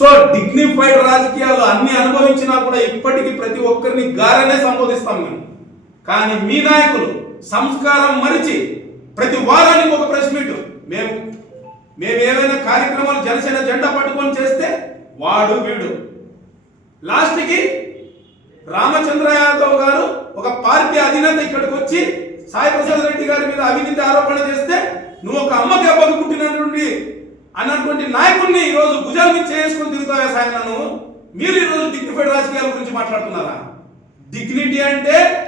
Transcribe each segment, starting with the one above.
So dignified రాజకీయాలు అన్ని అనుభవించినా కూడా ఇప్పటికీ ప్రతి ఒక్కరిని గారనే సంబోధిస్తాం మేము. కానీ మీ నాయకులు సంస్కారం మరిచి ప్రతి వారానికి ఒక ప్రెస్ మీట్. మేము మేము ఏమైనా కార్యక్రమాలు జనసేన జెండా పట్టుకొని చేస్తే వాడు వీడు. లాస్ట్కి రామచంద్ర యాదవ్ గారు ఒక పార్టీ అధినేత ఇక్కడికి వచ్చి సాయి ప్రసాద్ రెడ్డి గారి మీద అవినీతి ఆరోపణ చేస్తే నువ్వు ఒక అమ్మకి అబ్బకు పుట్టినటువంటి అన్నటువంటి నాయకుడిని ఈరోజు భుజాల మీద చేసుకుని తిరుగుతాయా సాయం నన్ను. మీరు ఈరోజు డిగ్నిఫైడ్ రాజకీయాల గురించి మాట్లాడుతున్నారా? డిగ్నిటీ అంటే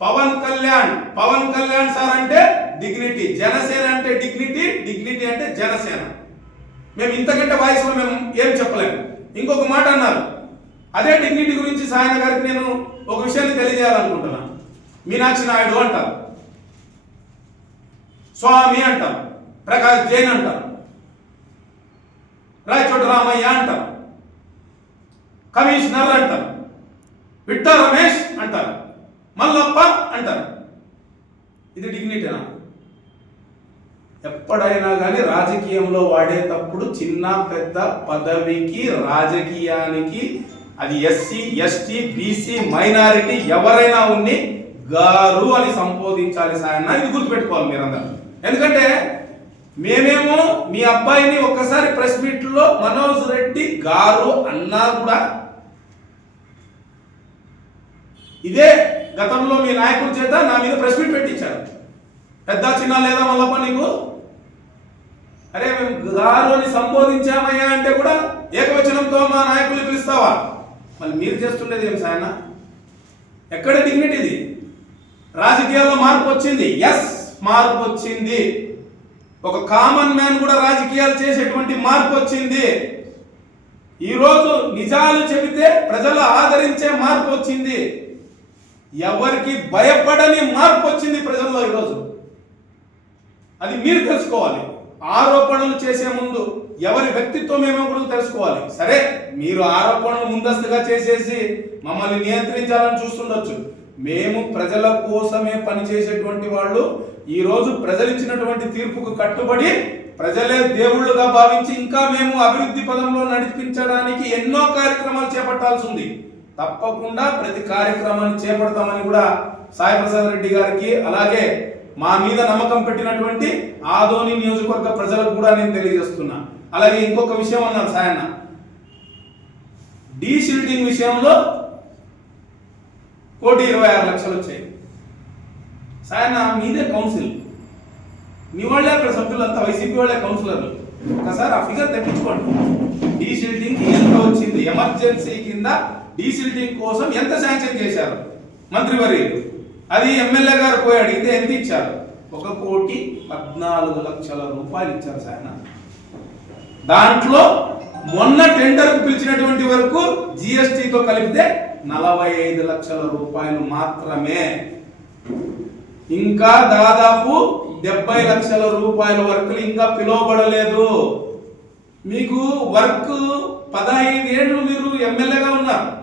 పవన్ కళ్యాణ్. పవన్ కళ్యాణ్ సార్ అంటే డిగ్నిటీ జనసేన అంటే డిగ్నిటీ డిగ్నిటీ అంటే జనసేన. మేము ఇంతకంటే వాయిస్లో మేము ఏం చెప్పలేము. ఇంకొక మాట అన్నారు. అదే డిగ్నిటీ గురించి సాయన గారికి నేను ఒక విషయాన్ని తెలియజేయాలనుకుంటున్నాను మీనాక్షి నాయుడు అంటారు. స్వామి అంటారు. ప్రకాష్ జైన్ అంటారు. రాయచోటి రామయ్య అంటారు కమిషనర్ అంటారు విట్ట రమేష్ అంటారు మల్లప్ప అంటారు ఇది డిగ్నిటీనా? ఎప్పుడైనా కానీ రాజకీయంలో వాడేటప్పుడు చిన్న పెద్ద పదవికి రాజకీయానికి అది ఎస్సీ ఎస్టీ బీసీ మైనారిటీ ఎవరైనా ఉన్ని గారు అని సంబోధించాలి సాయన్న ఇది గుర్తుపెట్టుకోవాలి మీరందరూ. ఎందుకంటే మేమేమో మీ అబ్బాయిని ఒక్కసారి ప్రెస్ మీట్లో మనోజ్ రెడ్డి గారు అన్నా కూడా. ఇదే గతంలో మీ నాయకుల చేత నా మీద ప్రెస్ మీట్ పెట్టించారు. పెద్ద చిన్న లేదా మల్లప్ప నీకు? అరే మేము గారు అని సంబోధించామయ్యా అంటే కూడా ఏకవచనంతో మా నాయకులు పిలుస్తావా? మళ్ళీ మీరు చేస్తుండేది ఏం సాయన ఎక్కడ డిగ్నిటీ ఇది? రాజకీయాల్లో మార్పు వచ్చింది? ఎస్ మార్పు వచ్చింది. ఒక కామన్ మ్యాన్ కూడా రాజకీయాలు చేసేటువంటి మార్పు వచ్చింది. ఈరోజు నిజాలు చెబితే ప్రజలు ఆదరించే మార్పు వచ్చింది. ఎవరికి భయపడని మార్పు వచ్చింది ప్రజల్లో ఈరోజు అది మీరు తెలుసుకోవాలి. ఆరోపణలు చేసే ముందు ఎవరి వ్యక్తిత్వం ఏమో కూడా తెలుసుకోవాలి. సరే మీరు ఆరోపణలు ముందస్తుగా చేసేసి మమ్మల్ని నియంత్రించాలని చూస్తుండొచ్చు. మేము ప్రజల కోసమే పనిచేసేటువంటి వాళ్ళు ఈ రోజు తీర్పుకు కట్టుబడి ప్రజలే దేవుళ్ళుగా భావించి ఇంకా మేము అభివృద్ధి పదంలో నడిపించడానికి ఎన్నో కార్యక్రమాలు చేపట్టాల్సి ఉంది. తప్పకుండా ప్రతి కార్యక్రమాన్ని చేపడతామని కూడా సాయి ప్రసాద్ రెడ్డి గారికి అలాగే మా మీద నమ్మకం పెట్టినటువంటి ఆదోని నియోజకవర్గ ప్రజలకు కూడా నేను తెలియజేస్తున్నా. అలాగే ఇంకొక విషయం అన్నారు సాయన్న. డీ షీల్డింగ్ విషయంలో కోటి ఇరవై ఆరు లక్షలు వచ్చాయి. సాయన్న మీదే కౌన్సిల్ మీ వాళ్ళే అక్కడ సభ్యులంతా వైసీపీ వాళ్ళే కౌన్సిలర్లు ఒకసారి ఆ ఫిగర్ తెప్పించుకోండి డీ ఎంత వచ్చింది? ఎమర్జెన్సీ కింద డీసిల్టింగ్ కోసం ఎంత శాంక్షన్ చేశారు? మంత్రివర్యులు అది ఎమ్మెల్యే గారు పోయి అడిగితే ఎంత ఇచ్చారు? ఒక కోటి పద్నాలుగు లక్షల రూపాయలు ఇచ్చారు సాయన. దాంట్లో మొన్న టెండర్ పిలిచినటువంటి వరకు జిఎస్టితో కలిపితే నలభై ఐదు లక్షల రూపాయలు మాత్రమే. ఇంకా దాదాపు డెబ్బై లక్షల రూపాయల వర్కులు ఇంకా పిలువబడలేదు. మీకు వర్క్ పదహైదు ఏళ్ళు మీరు ఎమ్మెల్యేగా ఉన్నారు.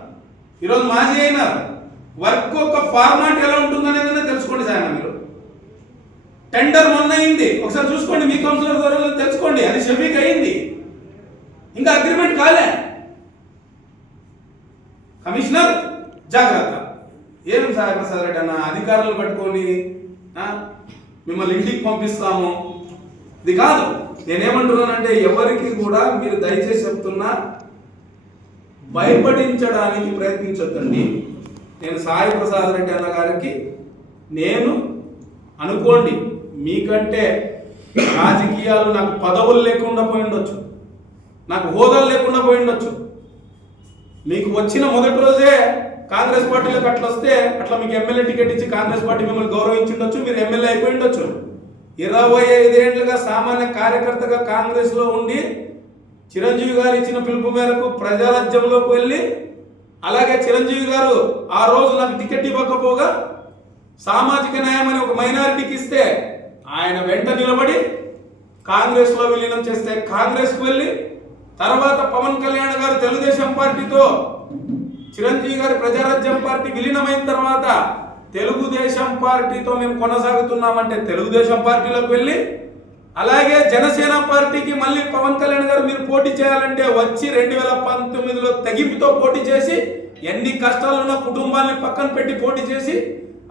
ఈరోజు మాజీ అయినారు. వర్క్ ఒక ఫార్మాట్ ఎలా ఉంటుందనేది తెలుసుకోండి సార్ మీరు. టెండర్ మొన్న అయింది. ఒకసారి చూసుకోండి మీ కౌన్సిలర్ ద్వారా తెలుసుకోండి. అది షఫీక్ అయింది. ఇంకా అగ్రిమెంట్ కాలే. కమిషనర్ జాగ్రత్త. ఏం సార్ ప్రసాద్ రెడ్డి అన్న అధికారులు పట్టుకొని మిమ్మల్ని ఇంటికి పంపిస్తాము. ఇది కాదు. నేనేమంటున్నానంటే ఎవరికి కూడా మీరు దయచేసి చెప్తున్నా భయపడించడానికి ప్రయత్నించొద్దండి. నేను సాయి ప్రసాద్ రెడ్డి అన్న గారికి నేను అనుకోండి మీకంటే రాజకీయాలు నాకు పదవులు లేకుండా పోయి ఉండొచ్చు. నాకు హోదాలు లేకుండా పోయి ఉండొచ్చు. మీకు వచ్చిన మొదటి రోజే కాంగ్రెస్ పార్టీలకు అట్లా వస్తే అట్లా మీకు ఎమ్మెల్యే టికెట్ ఇచ్చి కాంగ్రెస్ పార్టీ మిమ్మల్ని గౌరవించి ఉండొచ్చు మీరు ఎమ్మెల్యే అయిపోయి ఉండొచ్చు ఇరవై ఐదేళ్ళుగా సామాన్య కార్యకర్తగా కాంగ్రెస్లో ఉండి చిరంజీవి గారు ఇచ్చిన పిలుపు మేరకు ప్రజారాజ్యంలోకి వెళ్ళి అలాగే చిరంజీవి గారు ఆ రోజు నాకు టికెట్ ఇవ్వకపోగా సామాజిక న్యాయం అని ఒక మైనారిటీకి ఇస్తే ఆయన వెంట నిలబడి కాంగ్రెస్లో విలీనం చేస్తే కాంగ్రెస్కి వెళ్ళి తర్వాత పవన్ కళ్యాణ్ గారు తెలుగుదేశం పార్టీతో చిరంజీవి గారి ప్రజారాజ్యం పార్టీ విలీనమైన తర్వాత తెలుగుదేశం పార్టీతో మేము కొనసాగుతున్నామంటే తెలుగుదేశం పార్టీలోకి వెళ్ళి అలాగే జనసేన పార్టీకి మళ్ళీ పవన్ కళ్యాణ్ గారు మీరు పోటీ చేయాలంటే వచ్చి రెండు వేల పంతొమ్మిదిలో తెగింపుతో పోటీ చేసి ఎన్ని కష్టాలున్న కుటుంబాన్ని పక్కన పెట్టి పోటీ చేసి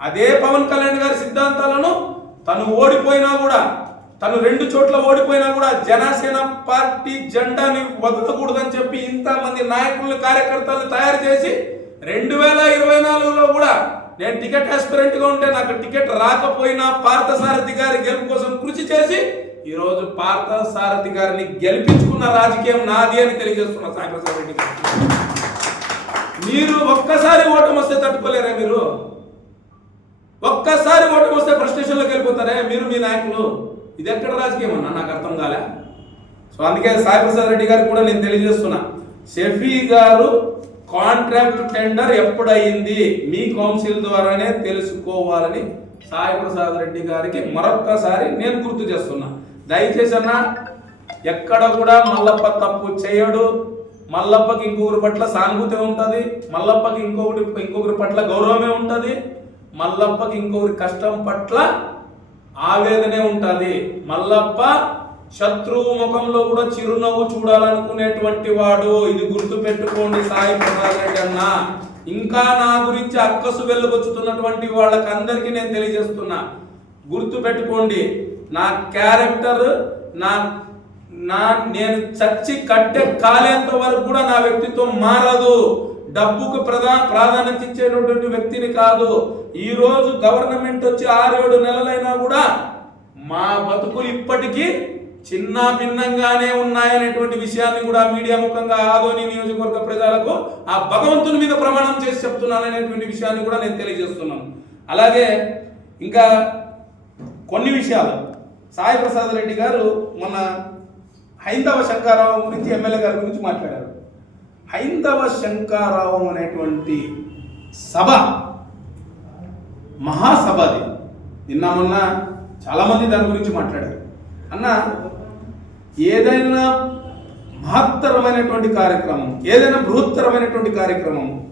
అదే పవన్ కళ్యాణ్ గారి సిద్ధాంతాలను తను ఓడిపోయినా కూడా తను రెండు చోట్ల ఓడిపోయినా కూడా జనసేన పార్టీ జెండాని వదలకూడదని చెప్పి ఇంతమంది నాయకులు కార్యకర్తలను తయారు చేసి రెండు వేల ఇరవై నాలుగులో కూడా నేను టికెట్ ఆస్పిరెంట్గా ఉంటే నాకు టికెట్ రాకపోయినా పార్థసారథి గారి గెలుపు కోసం కృషి చేసి ఈరోజు పార్థసారథి గారిని గెలిపించుకున్న రాజకీయం నాది అని తెలియజేస్తున్నా సాయిప్రసాద్ రెడ్డి గారు. మీరు ఒక్కసారి ఓటమి వస్తే తట్టుకోలేరా మీరు? ఒక్కసారి ఓటమి వస్తే ఫ్రస్ట్రేషన్లోకి వెళ్ళిపోతారే? మీరు మీ నాయకులు. ఇది ఎక్కడ రాజకీయం అన్న? నాకు అర్థం కాలే. సో అందుకే సాయిప్రసాద్ రెడ్డి గారికి కూడా నేను తెలియజేస్తున్నా. షఫీ గారు కాంట్రాక్ట్ టెండర్ ఎప్పుడయింది? మీ కౌన్సిల్ ద్వారానే తెలుసుకోవాలని సాయిప్రసాద్ రెడ్డి గారికి మరొక్కసారి నేను గుర్తు చేస్తున్నా. దయచేసి అన్న ఎక్కడ కూడా మల్లప్ప తప్పు చేయడు. మల్లప్పకి ఇంకొకరి పట్ల సానుభూతి ఉంటుంది. మల్లప్పకి ఇంకొకటి ఇంకొకరి పట్ల గౌరవమే ఉంటుంది. మల్లప్పకి ఇంకొకరి కష్టం పట్ల ఆవేదనే ఉంటుంది. మల్లప్ప శత్రువు ముఖంలో కూడా చిరునవ్వు చూడాలనుకునేటువంటి వాడు. ఇది గుర్తు పెట్టుకోండి సాయి ప్రసాద్ రెడ్డి అన్న. ఇంకా నా గురించి అక్కసు వెళ్ళగొచ్చుతున్నటువంటి వాళ్ళకి అందరికీ నేను తెలియజేస్తున్నా. గుర్తు పెట్టుకోండి నా క్యారెక్టర్ నా నా నేను చచ్చి కట్టె కాలేంత వరకు కూడా నా వ్యక్తిత్వం మారదు. డబ్బుకు ప్రధా ప్రాధాన్యత ఇచ్చేటటువంటి వ్యక్తిని కాదు. ఈ రోజు గవర్నమెంట్ వచ్చి ఆరు ఏడు నెలలైనా కూడా మా బతుకులు ఇప్పటికీ చిన్న భిన్నంగానే ఉన్నాయనేటువంటి విషయాన్ని కూడా మీడియా ముఖంగా ఆదోని నియోజకవర్గ ప్రజలకు ఆ భగవంతుని మీద ప్రమాణం చేసి చెప్తున్నాననేటువంటి విషయాన్ని కూడా నేను తెలియజేస్తున్నాను. అలాగే ఇంకా కొన్ని విషయాలు. సాయి ప్రసాద్ రెడ్డి గారు మొన్న హైందవ శంకారావు గురించి ఎమ్మెల్యే గారి గురించి మాట్లాడారు. హైందవ శంకారావం అనేటువంటి సభ మహాసభ అది. నిన్న మొన్న చాలామంది దాని గురించి మాట్లాడారు. అన్న ఏదైనా మహత్తరమైనటువంటి కార్యక్రమం ఏదైనా బృహత్తరమైనటువంటి కార్యక్రమం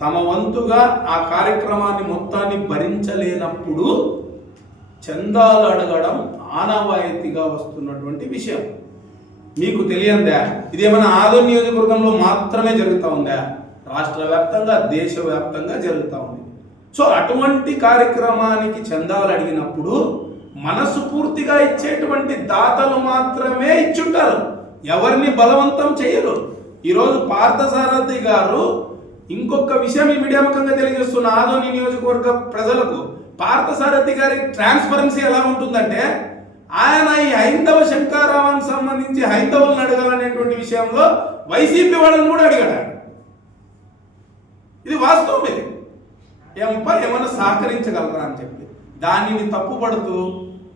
తమ వంతుగా ఆ కార్యక్రమాన్ని మొత్తాన్ని భరించలేనప్పుడు చందాలు అడగడం ఆనవాయితీగా వస్తున్నటువంటి విషయం. మీకు తెలియందా? ఇది ఏమైనా ఆదో నియోజకవర్గంలో మాత్రమే జరుగుతూ ఉందా? రాష్ట్ర వ్యాప్తంగా దేశవ్యాప్తంగా జరుగుతూ ఉంది. సో అటువంటి కార్యక్రమానికి చందాలు అడిగినప్పుడు మనస్ఫూర్తిగా ఇచ్చేటువంటి దాతలు మాత్రమే ఇచ్చుంటారు. ఎవరిని బలవంతం చేయరు. ఈరోజు పార్థసారథి గారు ఇంకొక విషయం ఈ మీడియా ముఖంగా తెలియజేస్తున్న ఆదోని నియోజకవర్గ ప్రజలకు పార్థసారథి గారి ట్రాన్స్పరెన్సీ ఎలా ఉంటుందంటే ఆయన ఈ హైందవ శంకారావానికి సంబంధించి హైందవులను అడగాలనేటువంటి విషయంలో వైసీపీ వాళ్ళని కూడా అడిగాడు ఇది వాస్తవం ఇది. ఏమప్ప ఏమన్నా సహకరించగలరా అని చెప్పి. దానిని తప్పుపడుతూ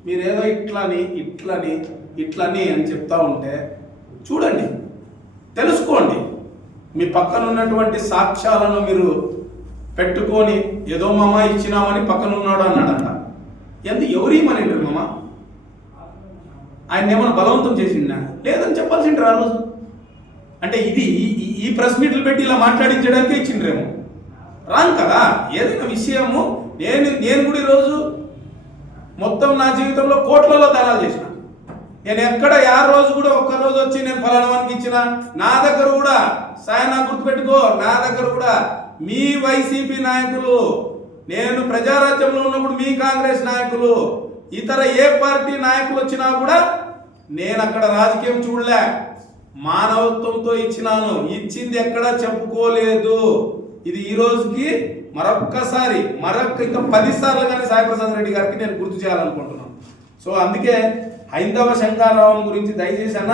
మీరేదో ఇట్లని ఇట్లని ఇట్లని అని చెప్తా ఉంటే చూడండి తెలుసుకోండి. మీ పక్కన ఉన్నటువంటి సాక్ష్యాలను మీరు పెట్టుకొని ఏదో మామ ఇచ్చినామని పక్కన ఉన్నాడు అన్నాడంట. ఎందు ఎవరి మన మామ? ఆయన ఏమైనా బలవంతం చేసిందా లేదని చెప్పాల్సిండ్రు ఆ రోజు. అంటే ఇది ఈ- ఈ- ప్రెస్ మీట్లు పెట్టి ఇలా మాట్లాడించడానికే ఇచ్చిండ్రేమో. రాంగ్ కదా? ఏదైనా విషయము. నేను నేను కూడా ఈరోజు మొత్తం నా జీవితంలో కోట్లలో దానాలు చేసిన. నేను ఎక్కడ యా రోజు కూడా ఒక్క రోజు వచ్చి నేను ఫలానవానికి ఇచ్చిన నా దగ్గర కూడా సాయనా గుర్తుపెట్టుకో నా దగ్గర కూడా మీ వైసీపీ నాయకులు నేను ప్రజారాజ్యంలో ఉన్నప్పుడు మీ కాంగ్రెస్ నాయకులు ఇతర ఏ పార్టీ నాయకులు వచ్చినా కూడా నేను అక్కడ రాజకీయం చూడలే. మానవత్వంతో ఇచ్చినాను. ఇచ్చింది ఎక్కడా చెప్పుకోలేదు. ఇది ఈ రోజుకి మరొక్కసారి మరొక ఇంకా పదిసార్లు కానీ సాయిప్రసాద్ రెడ్డి గారికి నేను గుర్తు చేయాలనుకుంటున్నాను. సో అందుకే హైందవ శంకారావం గురించి దయచేసి అన్న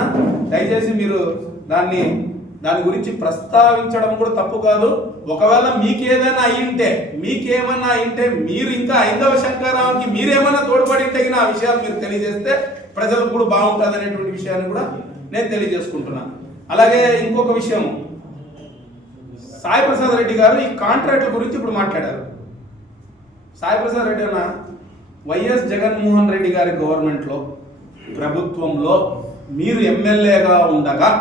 దయచేసి మీరు దాన్ని దాని గురించి ప్రస్తావించడం కూడా తప్పు కాదు. ఒకవేళ మీకేదైనా ఏదైనా అయ్యింటే మీకేమన్నా అయ్యింటే మీరు ఇంకా హైందవ శంకరానికి మీరేమన్నా తోడ్పడి తగిన ఆ విషయాలు మీరు తెలియజేస్తే ప్రజలకు కూడా బాగుంటుంది అనేటువంటి విషయాన్ని కూడా నేను తెలియజేసుకుంటున్నాను అలాగే ఇంకొక విషయం సాయి ప్రసాద్ రెడ్డి గారు ఈ కాంట్రాక్ట్ల గురించి ఇప్పుడు మాట్లాడారు. సాయి ప్రసాద్ రెడ్డి అన్న వైఎస్ జగన్మోహన్ రెడ్డి గారి గవర్నమెంట్లో ప్రభుత్వంలో మీరు ఎమ్మెల్యేగా ఉండగా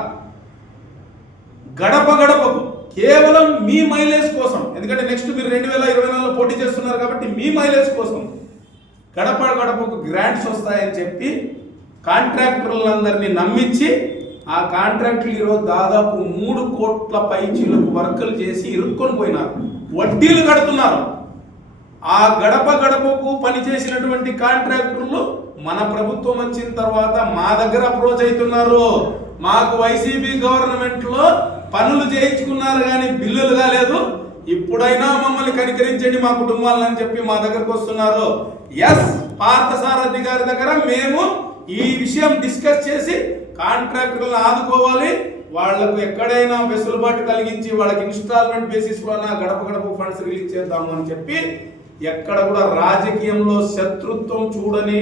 గడప గడపకు కేవలం మీ మైలేజ్ కోసం. ఎందుకంటే నెక్స్ట్ మీరు రెండు వేల ఇరవై నాలుగులో పోటీ చేస్తున్నారు కాబట్టి మీ మైలేజ్ కోసం గడప గడపకు గ్రాంట్స్ వస్తాయని చెప్పి కాంట్రాక్టర్లందరినీ నమ్మించి ఆ కాంట్రాక్టులు ఈరోజు దాదాపు మూడు కోట్ల పైచీలకు వర్కులు చేసి ఇరుక్కొని పోయినారు. వడ్డీలు కడుతున్నారు. ఆ గడప గడపకు పనిచేసినటువంటి కాంట్రాక్టర్లు మన ప్రభుత్వం వచ్చిన తర్వాత మా దగ్గర అప్రోచ్ అవుతున్నారు. మాకు వైసీపీ గవర్నమెంట్లో పనులు చేయించుకున్నారు కానీ బిల్లులు కాలేదు. ఇప్పుడైనా మమ్మల్ని కనికరించండి మా కుటుంబాలని చెప్పి మా దగ్గరకు వస్తున్నారు. ఎస్ పార్థసారథి గారి దగ్గర మేము ఈ విషయం డిస్కస్ చేసి కాంట్రాక్టర్లను ఆదుకోవాలి. వాళ్ళకు ఎక్కడైనా వెసులుబాటు కలిగించి వాళ్ళకి ఇన్స్టాల్మెంట్ బేసిస్ లోన గడప గడప ఫండ్స్ రిలీజ్ చేద్దాము అని చెప్పి ఎక్కడ కూడా రాజకీయంలో శత్రుత్వం చూడని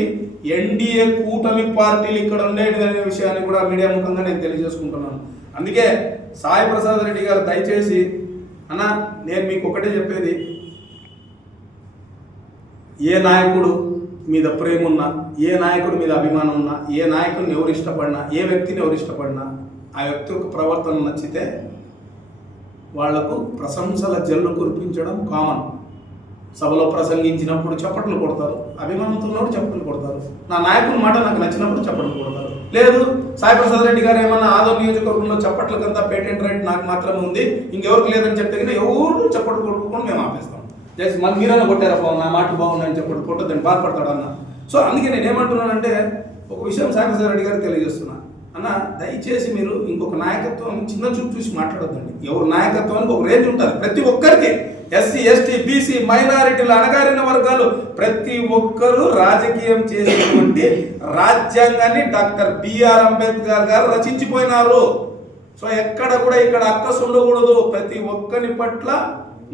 ఎన్డీఏ కూటమి పార్టీలు ఇక్కడ ఉండేటిదనే విషయాన్ని కూడా మీడియా ముఖంగా నేను తెలియజేసుకుంటున్నాను. అందుకే సాయి ప్రసాద్ రెడ్డి గారు దయచేసి అన్న నేను మీకు ఒకటే చెప్పేది. ఏ నాయకుడు మీద ప్రేమ ఉన్నా ఏ నాయకుడి మీద అభిమానం ఉన్నా ఏ నాయకుడిని ఎవరు ఇష్టపడినా ఏ వ్యక్తిని ఎవరు ఇష్టపడినా ఆ వ్యక్తి యొక్క ప్రవర్తన నచ్చితే వాళ్ళకు ప్రశంసల జల్లు కురిపించడం కామన్. సభలో ప్రసంగించినప్పుడు చప్పట్లు కొడతారు. అభిమానంతో ఉన్నప్పుడు చప్పట్లు కొడతారు. నా నాయకుని మాట నాకు నచ్చినప్పుడు చప్పట్లు కొడతారు. లేదు సాయి ప్రసాద్ రెడ్డి గారు ఏమన్నా ఆదో నియోజకవర్గంలో చప్పట్లకంతా పేటెంట్ రైట్ నాకు మాత్రమే ఉంది. ఇంకెవరికి లేదని చెప్తే ఎవరు చప్పట్లు కొట్టుకోకుండా మేము ఆపేస్తాం. జస్ట్ మళ్ళీ మీరన్నా కొట్టారా బాగుంది నా మాట బాగుందని చెప్పట్టు కొట్టద్దని బాధపడతాడు అన్న సో అందుకే నేను ఏమంటున్నానంటే ఒక విషయం సాయి ప్రసాద్ రెడ్డి గారికి తెలియజేస్తున్నా. అన్న దయచేసి మీరు ఇంకొక నాయకత్వం చిన్న చూపు చూసి మాట్లాడొద్దండి. ఎవరు నాయకత్వానికి ఒక రేంజ్ ఉంటుంది ప్రతి ఒక్కరికి ఎస్సీ ఎస్టీ బీసీ మైనారిటీలు అణగారిన వర్గాలు ప్రతి ఒక్కరూ రాజకీయం చేసేటువంటి రాజ్యాంగాన్ని డాక్టర్ బిఆర్ అంబేద్కర్ గారు రచించిపోయినారు. సో ఎక్కడ కూడా ఇక్కడ అక్కసు ఉండకూడదు ప్రతి ఒక్కరి పట్ల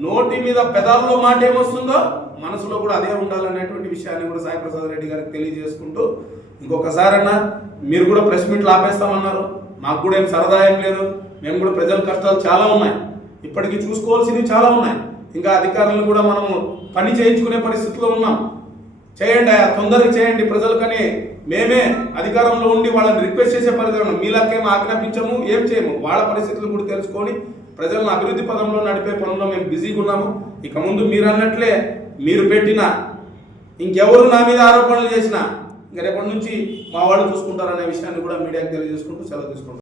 నోటి మీద పెదాల్లో మాట ఏమొస్తుందో మనసులో కూడా అదే ఉండాలనేటువంటి విషయాన్ని కూడా సాయి ప్రసాద్ రెడ్డి గారికి తెలియజేసుకుంటూ ఇంకొకసారన్నా మీరు కూడా ప్రెస్ మీట్లు ఆపేస్తామన్నారు. మాకు కూడా ఏం సరదా ఏం లేదు. మేము కూడా ప్రజల కష్టాలు చాలా ఉన్నాయి. ఇప్పటికీ చూసుకోవాల్సినవి చాలా ఉన్నాయి. ఇంకా అధికారులు కూడా మనము పని చేయించుకునే పరిస్థితిలో ఉన్నాం. చేయండి ఆ తొందరగా చేయండి. ప్రజలకని మేమే అధికారంలో ఉండి వాళ్ళని రిక్వెస్ట్ చేసే పరిధిలో మీలాకేం ఆజ్ఞాపించము ఏం చేయము. వాళ్ళ పరిస్థితులు కూడా తెలుసుకొని ప్రజలను అభివృద్ధి పదంలో నడిపే పనుల్లో మేము బిజీగా ఉన్నాము. ఇక ముందు మీరు అన్నట్లే మీరు పెట్టిన ఇంకెవరు నా మీద ఆరోపణలు చేసినా ఇంకా రేపటి నుంచి మా వాళ్ళు చూసుకుంటారనే విషయాన్ని కూడా మీడియాకి తెలియజేసుకుంటూ సెలవు తీసుకుంటాం